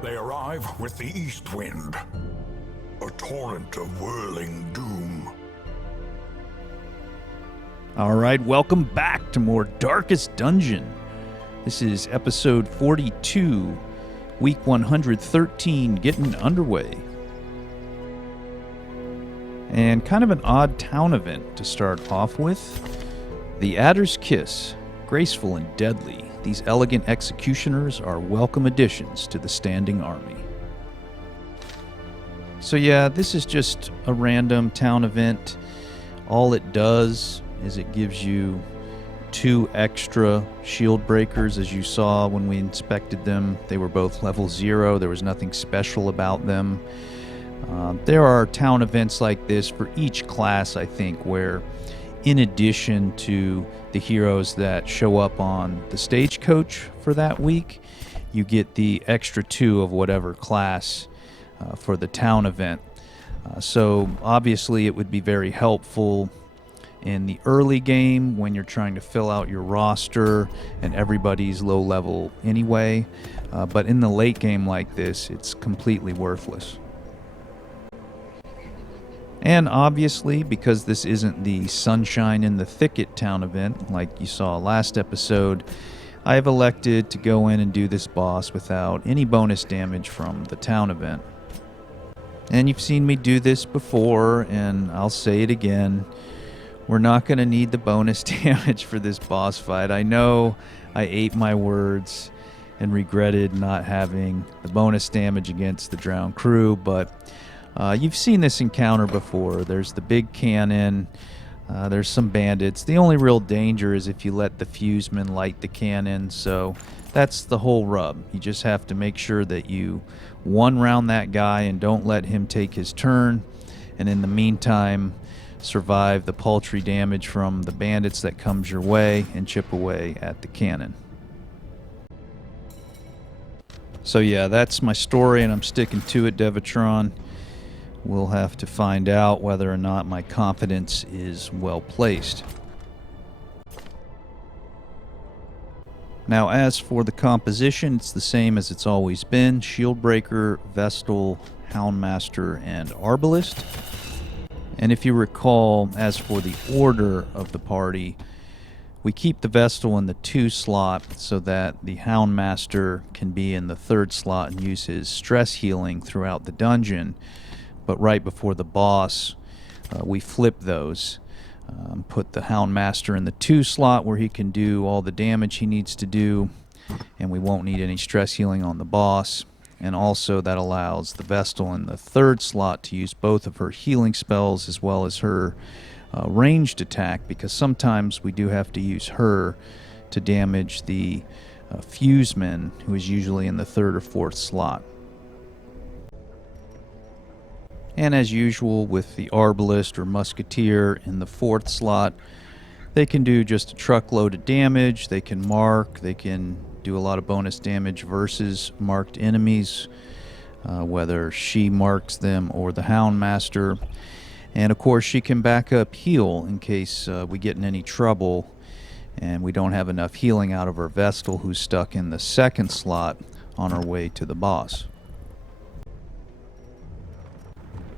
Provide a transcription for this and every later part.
They arrive with the east wind, a torrent of whirling doom. All right, welcome back to more Darkest Dungeon. This is episode 42, week 113, getting underway. And kind of an odd town event to start off with. The Adder's Kiss, graceful and deadly, these elegant executioners are welcome additions to the standing army. So yeah, this is just a random town event. All it does is it gives you 2 extra shield breakers. As you saw when we inspected them, they were both level 0. There was nothing special about them. There are town events like this for each class, I think, where in addition to the heroes that show up on the stagecoach for that week, you get the extra 2 of whatever class for the town event. So obviously it would be very helpful in the early game when you're trying to fill out your roster and everybody's low level anyway. But in the late game like this, it's completely worthless. And obviously, because this isn't the Sunshine in the Thicket town event like you saw last episode, I have elected to go in and do this boss without any bonus damage from the town event. And you've seen me do this before, and I'll say it again. We're not going to need the bonus damage for this boss fight. I know I ate my words and regretted not having the bonus damage against the drowned crew, but you've seen this encounter before. There's the big cannon, there's some bandits. The only real danger is if you let the fuseman light the cannon, so that's the whole rub. You just have to make sure that you one-round that guy and don't let him take his turn, and in the meantime, survive the paltry damage from the bandits that comes your way and chip away at the cannon. So yeah, that's my story, and I'm sticking to it, Devitron. We'll have to find out whether or not my confidence is well placed. Now, as for the composition, it's the same as it's always been. Shieldbreaker, Vestal, Houndmaster, and Arbalist. And if you recall, as for the order of the party, we keep the Vestal in the 2 slot so that the Houndmaster can be in the 3rd slot and use his stress healing throughout the dungeon. But right before the boss, we flip those. Put the Houndmaster in the 2 slot where he can do all the damage he needs to do, and we won't need any stress healing on the boss. And also that allows the Vestal in the 3rd slot to use both of her healing spells as well as her ranged attack, because sometimes we do have to use her to damage the fuseman, who is usually in the 3rd or 4th slot. And as usual with the Arbalist or Musketeer in the 4th slot, they can do just a truckload of damage, they can mark, they can do a lot of bonus damage versus marked enemies, whether she marks them or the Houndmaster. And of course she can back up heal in case we get in any trouble and we don't have enough healing out of our Vestal, who's stuck in the 2nd slot on our way to the boss.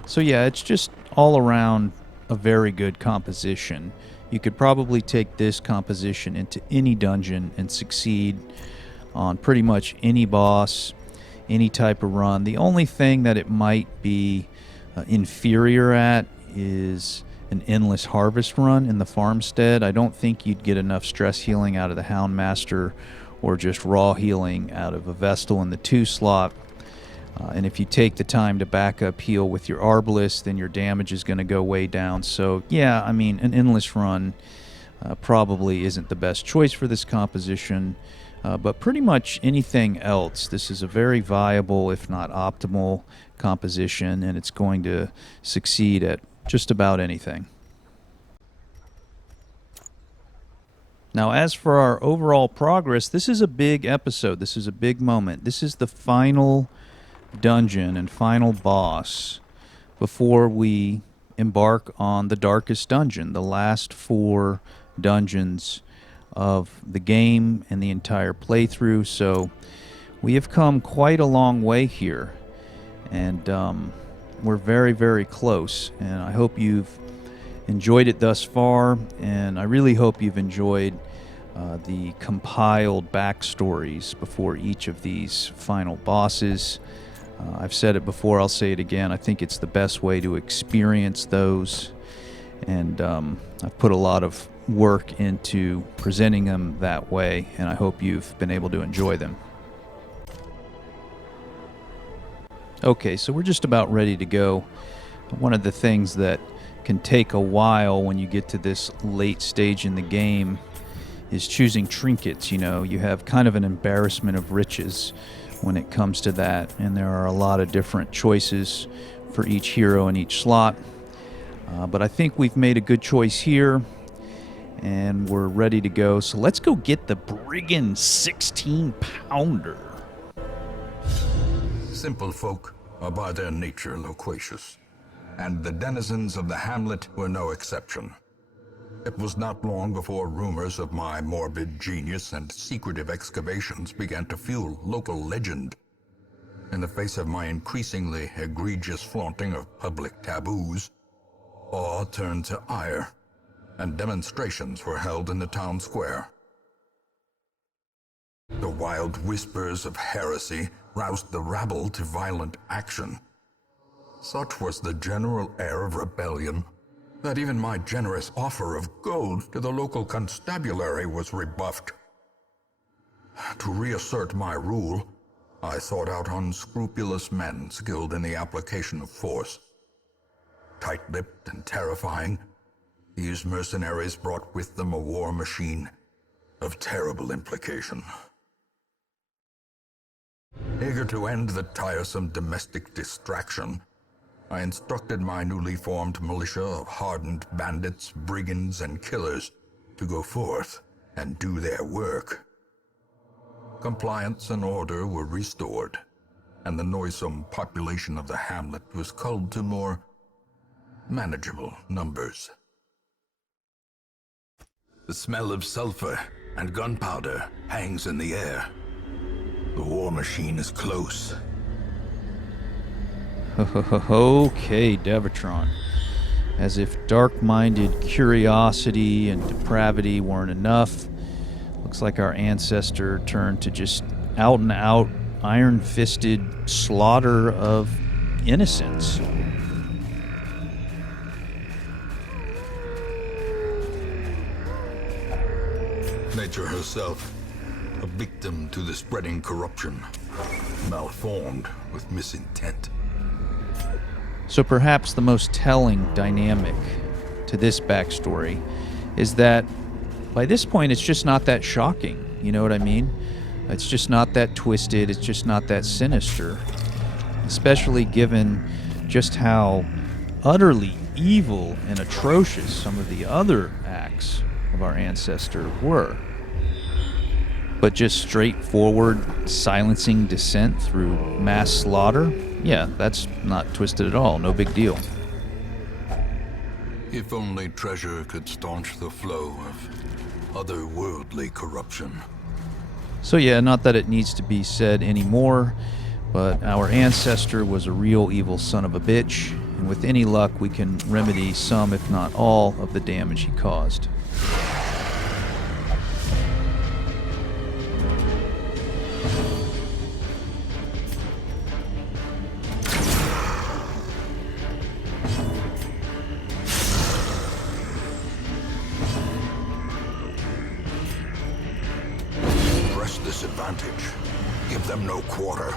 So yeah, it's just all around a very good composition. You could probably take this composition into any dungeon and succeed on pretty much any boss, any type of run. The only thing that it might be inferior at is an Endless Harvest run in the farmstead. I don't think you'd get enough stress healing out of the Houndmaster or just raw healing out of a Vestal in the 2 slot. And if you take the time to back up heal with your Arbalist, then your damage is going to go way down. So yeah, I mean, an Endless run probably isn't the best choice for this composition. But pretty much anything else, this is a very viable, if not optimal, composition, and it's going to succeed at just about anything. Now, as for our overall progress, this is a big episode. This is a big moment. This is the final dungeon and final boss before we embark on the Darkest Dungeon, the last 4 dungeons of the game and the entire playthrough. So We have come quite a long way here, and we're very, very close, and I hope you've enjoyed it thus far, and I really hope you've enjoyed the compiled backstories before each of these final bosses. I've said it before, I'll say it again. I think it's the best way to experience those, and I've put a lot of work into presenting them that way, and I hope you've been able to enjoy them. Okay, so we're just about ready to go. One of the things that can take a while when you get to this late stage in the game is choosing trinkets. You know, you have kind of an embarrassment of riches when it comes to that, and there are a lot of different choices for each hero in each slot. But I think we've made a good choice here, and we're ready to go. So let's go get the Brigand 16-pounder. Simple folk are by their nature loquacious, and the denizens of the hamlet were no exception. It was not long before rumors of my morbid genius and secretive excavations began to fuel local legend. In the face of my increasingly egregious flaunting of public taboos, awe turned to ire, and demonstrations were held in the town square. The wild whispers of heresy roused the rabble to violent action. Such was the general air of rebellion that even my generous offer of gold to the local constabulary was rebuffed. To reassert my rule, I sought out unscrupulous men skilled in the application of force. Tight-lipped and terrifying, these mercenaries brought with them a war machine of terrible implication. Eager to end the tiresome domestic distraction, I instructed my newly formed militia of hardened bandits, brigands, and killers to go forth and do their work. Compliance and order were restored, and the noisome population of the hamlet was culled to more manageable numbers. The smell of sulfur and gunpowder hangs in the air. The war machine is close. Okay, Devatron. As if dark-minded curiosity and depravity weren't enough, looks like our ancestor turned to just out-and-out, iron-fisted slaughter of innocents. Nature herself, a victim to the spreading corruption, malformed with misintent. So perhaps the most telling dynamic to this backstory is that by this point it's just not that shocking, you know what I mean? It's just not that twisted, it's just not that sinister, especially given just how utterly evil and atrocious some of the other acts of our ancestor were. But just straightforward silencing dissent through mass slaughter? Yeah, that's not twisted at all. No big deal. If only treasure could staunch the flow of otherworldly corruption. So yeah, not that it needs to be said anymore, but our ancestor was a real evil son of a bitch, and with any luck we can remedy some, if not all, of the damage he caused. Disadvantage. Give them no quarter.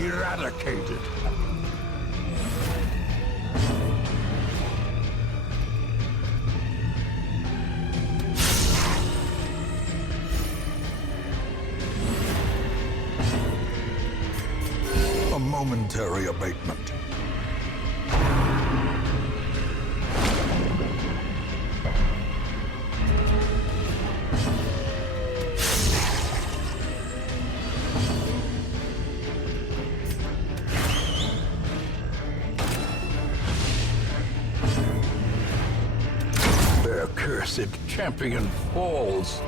Eradicated. A momentary abatement. accursed champion falls.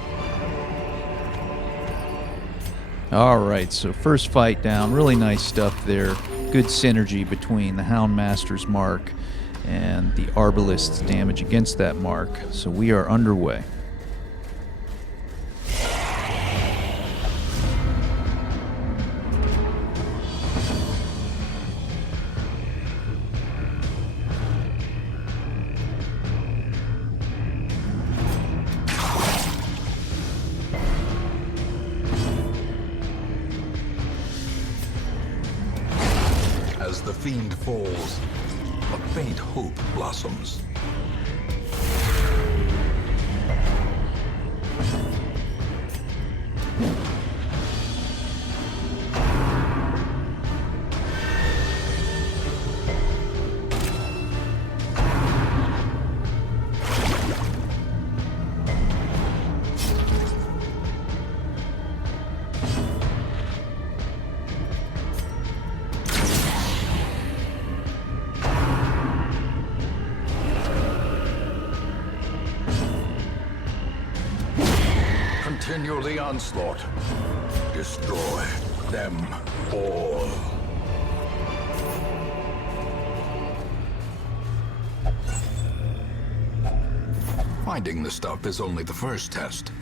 All right, so first fight down. Really nice stuff there. Good synergy between the Houndmaster's mark and the Arbalist's damage against that mark. So we are underway. As the fiend falls, a faint hope blossoms. Continue the onslaught. Destroy them all. Finding the stuff is only the first test.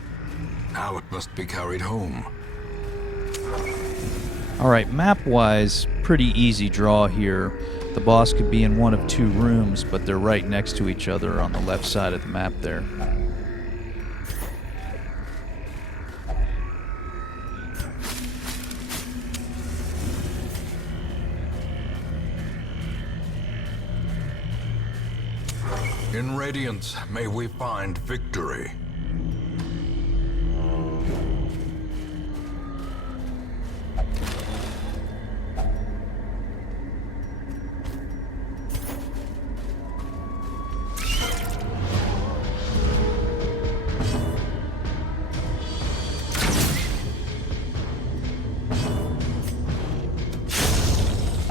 Now it must be carried home. All right, map-wise, pretty easy draw here. The boss could be in one of two rooms, but they're right next to each other on the left side of the map there. In Radiance, may we find victory.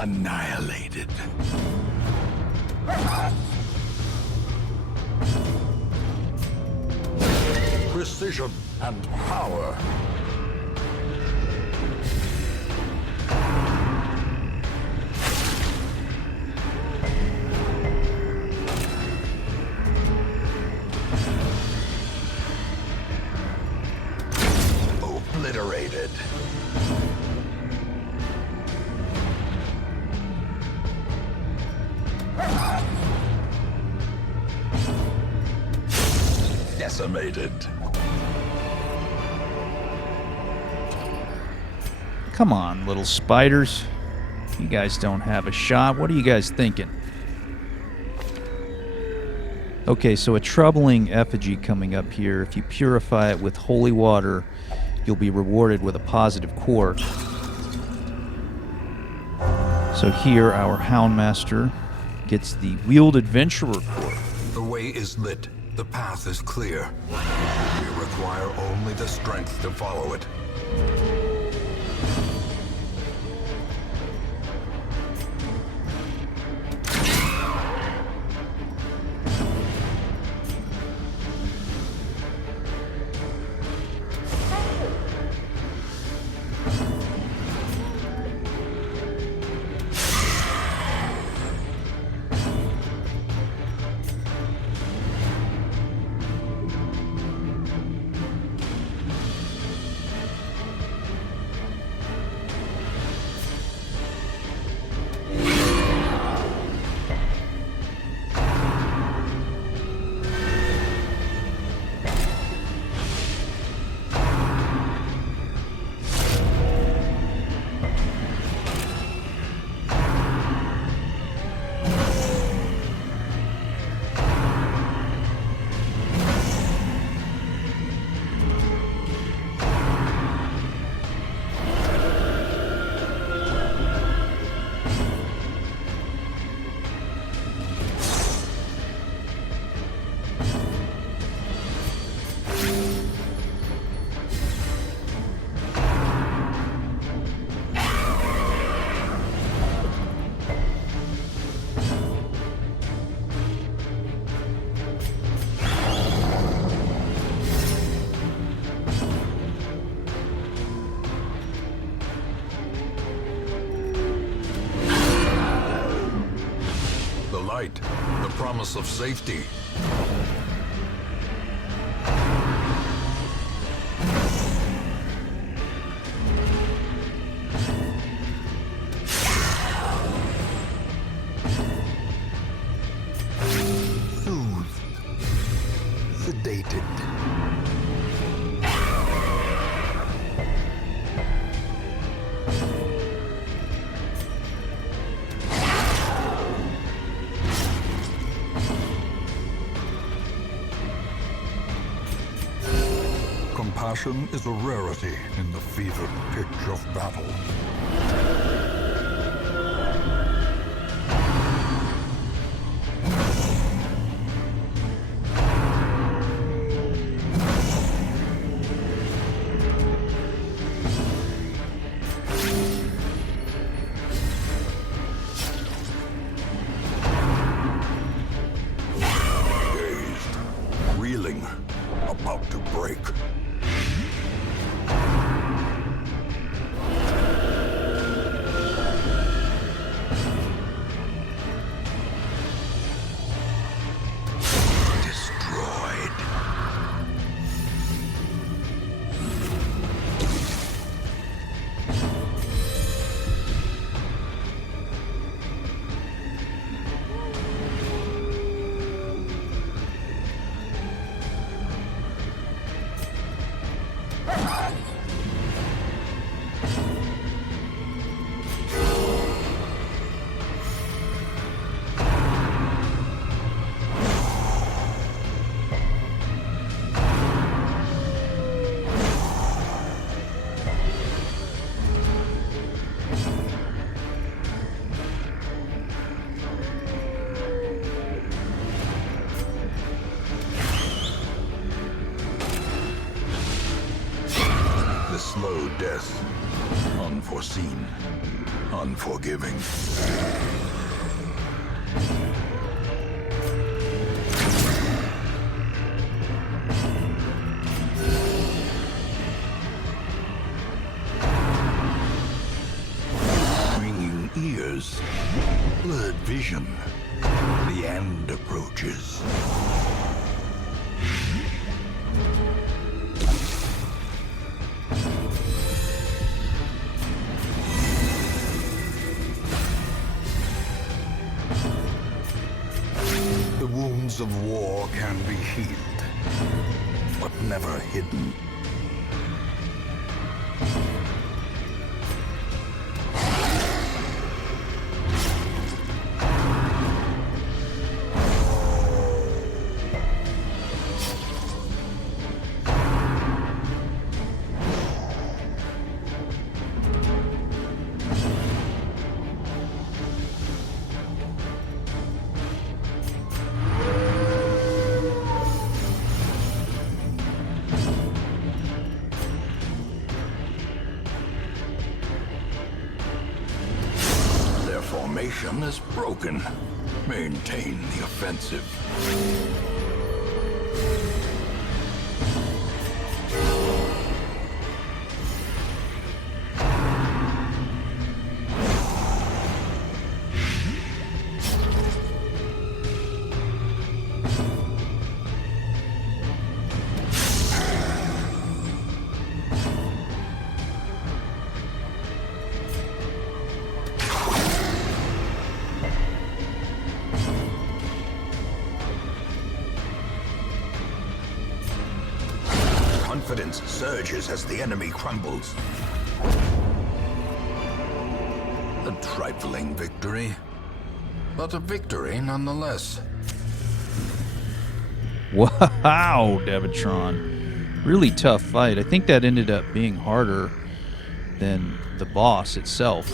Annihilated. Precision and power. Obliterated. Decimated. Come on, little spiders. You guys don't have a shot. What are you guys thinking? Okay, so a troubling effigy coming up here. If you purify it with holy water, you'll be rewarded with a positive quark. So here, our Houndmaster gets the Weald Adventurer quark. The way is lit. The path is clear. We require only the strength to follow it. promise of safety. Soothed. Sedated. Compassion is a rarity in the fevered pitch of battle. Dazed, reeling, about to break. The slow death, unforeseen, unforgiving. Ringing ears, blurred vision, the end approaches. The wounds of war can be healed, but never hidden. Formation is broken. Maintain the offensive. Confidence surges as the enemy crumbles. A trifling victory, but a victory nonetheless. Wow, Devatron. Really tough fight. I think that ended up being harder than the boss itself.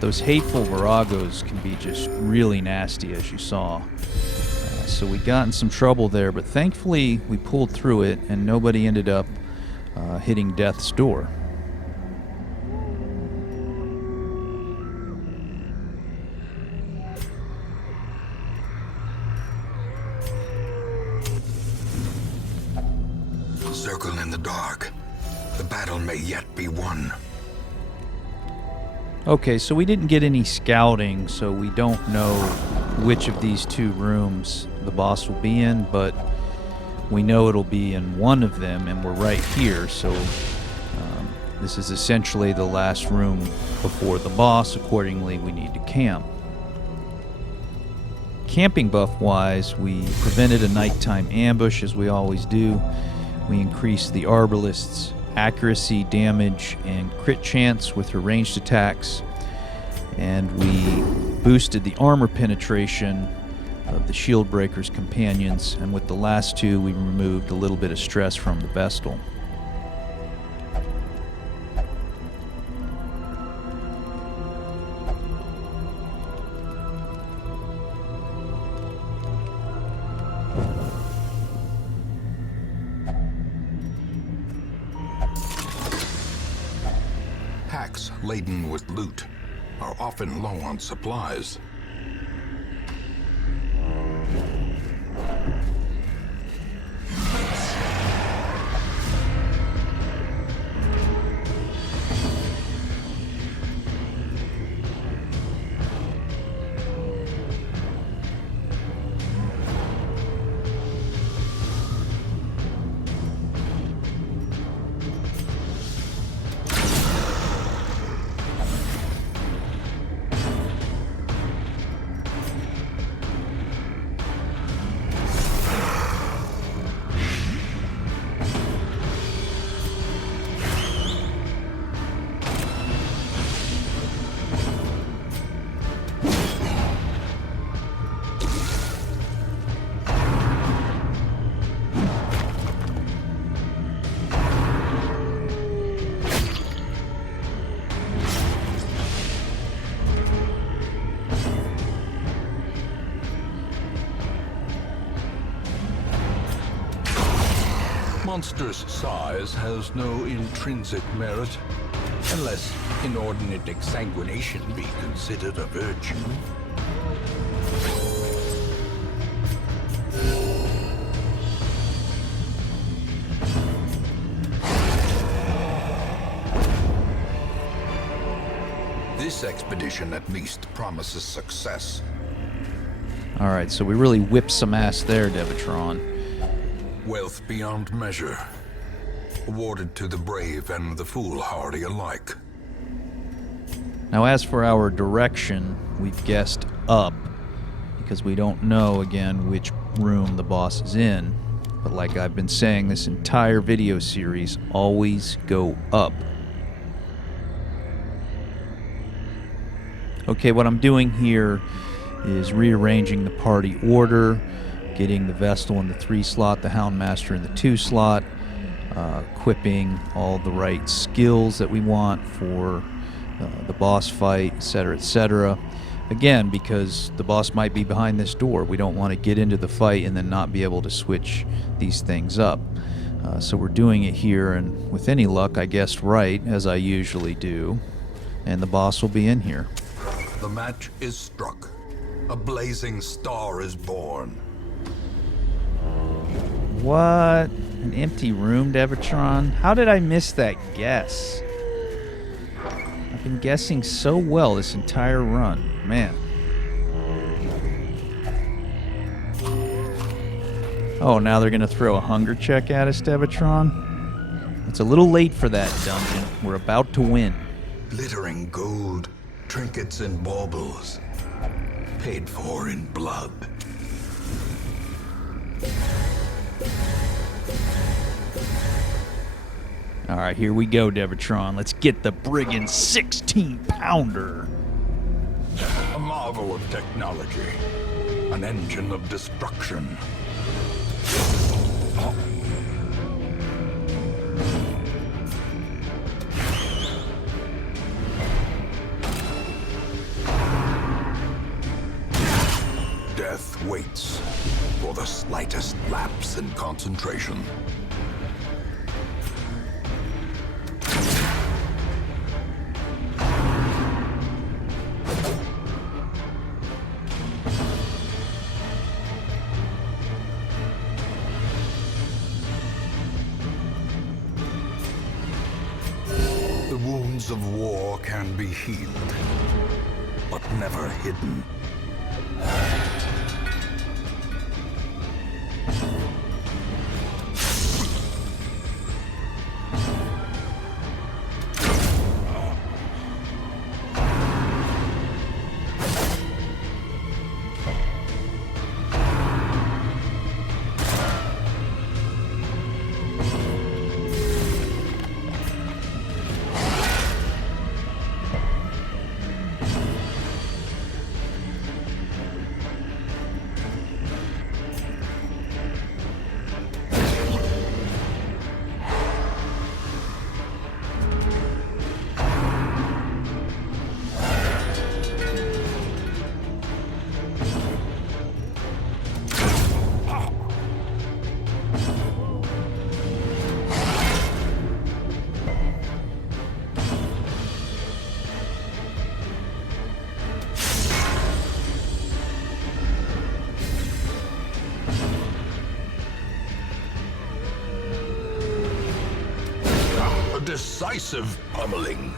Those hateful Viragos can be just really nasty, as you saw. So we got in some trouble there, but thankfully we pulled through it and nobody ended up hitting death's door. Circle in the dark. The battle may yet be won. Okay, so we didn't get any scouting, so we don't know which of these two rooms the boss will be in, but we know it'll be in one of them, and we're right here, so this is essentially the last room before the boss. Accordingly, we need to camp. Camping buff-wise, we prevented a nighttime ambush, as we always do. We increased the Arbalist's accuracy, damage, and crit chance with her ranged attacks. And we boosted the armor penetration of the Shield Breaker's companions. And with the last two, we removed a little bit of stress from the Vestal. Packs laden with loot are often low on supplies. Monster's size has no intrinsic merit, unless inordinate exsanguination be considered a virtue. This expedition at least promises success. Alright, so we really whipped some ass there, Devatron. Wealth beyond measure, awarded to the brave and the foolhardy alike. Now, as for our direction, we've guessed up, because we don't know, again, which room the boss is in. But like I've been saying this entire video series, always go up. Okay, what I'm doing here is rearranging the party order, getting the Vestal in the 3 slot, the Houndmaster in the 2 slot, equipping all the right skills that we want for the boss fight, etc., etc. Again, because the boss might be behind this door. We don't want to get into the fight and then not be able to switch these things up. So we're doing it here, and with any luck, I guessed right, as I usually do, and the boss will be in here. The match is struck. A blazing star is born. What? An empty room, Devatron? How did I miss that guess? I've been guessing so well this entire run. Man. Oh, now they're going to throw a hunger check at us, Devatron? It's a little late for that dungeon. We're about to win. Glittering gold, trinkets and baubles, paid for in blood. Alright, here we go, Devatron. Let's get the Brigand 16-pounder. A marvel of technology. An engine of destruction. Death waits for the slightest lapse in concentration. The wounds of war can be healed, but never hidden. decisive pummeling.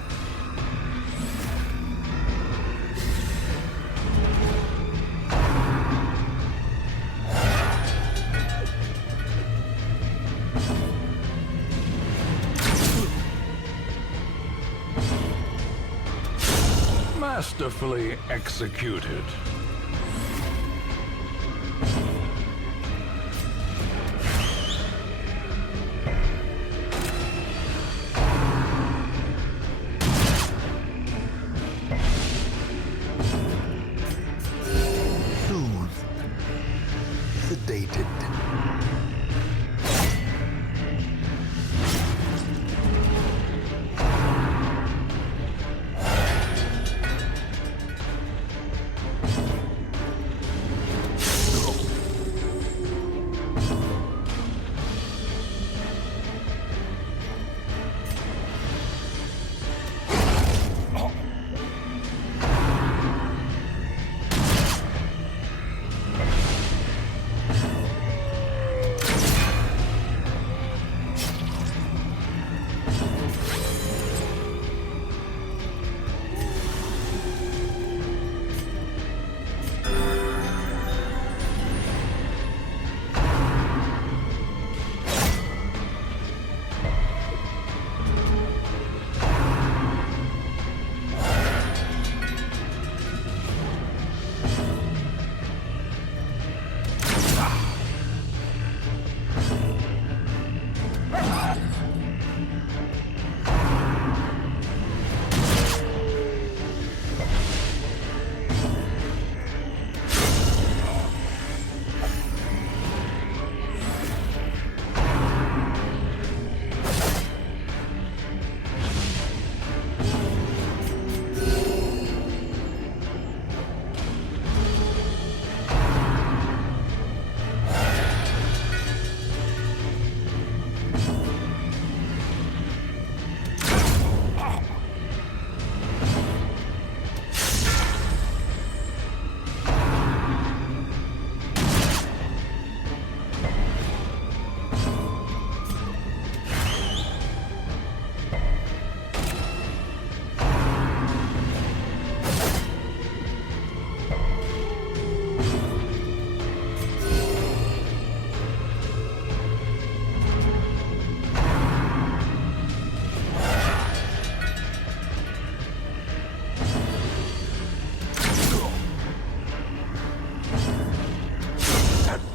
Masterfully executed. Soothed. Sedated.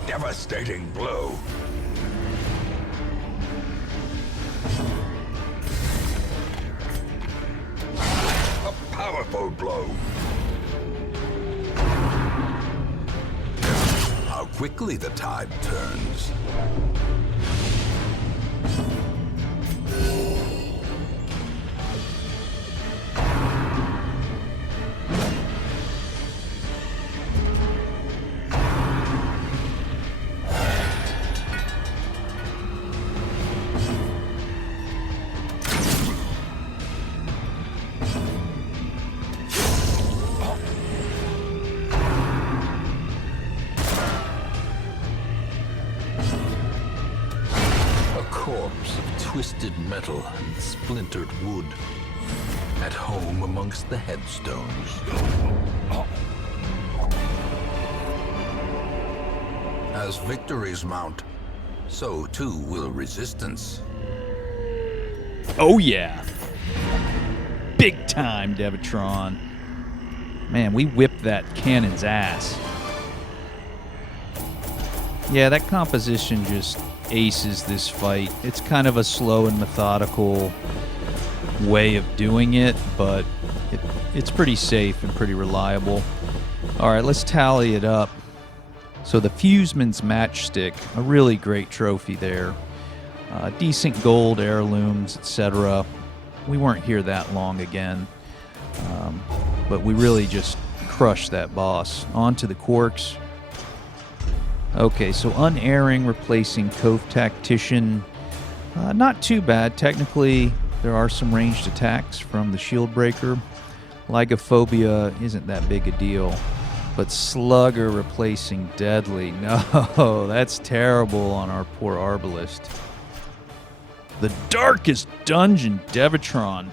Devastating blow. A powerful blow. How quickly the tide turns. Corpse of twisted metal and splintered wood, at home amongst the headstones. As victories mount, so too will resistance. Oh yeah. Big time, Devatron. Man, we whipped that cannon's ass. Yeah, that composition just aces this fight. It's kind of a slow and methodical way of doing it, but it's pretty safe and pretty reliable. All right, let's tally it up. So the Fuseman's Matchstick, a really great trophy there. Decent gold, heirlooms, etc. We weren't here that long again, but we really just crushed that boss. On to the Quarks. Okay, so Unerring replacing Cove Tactician. Not too bad. Technically, there are some ranged attacks from the Shield Breaker. Lygophobia isn't that big a deal. But Slugger replacing Deadly. No, that's terrible on our poor Arbalist. the darkest dungeon, Devatron.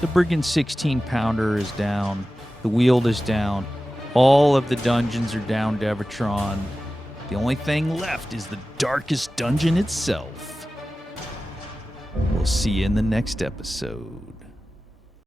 The Brigand 16-pounder is down. The Weald is down. All of the dungeons are down, Devatron. The only thing left is the darkest dungeon itself. We'll see you in the next episode.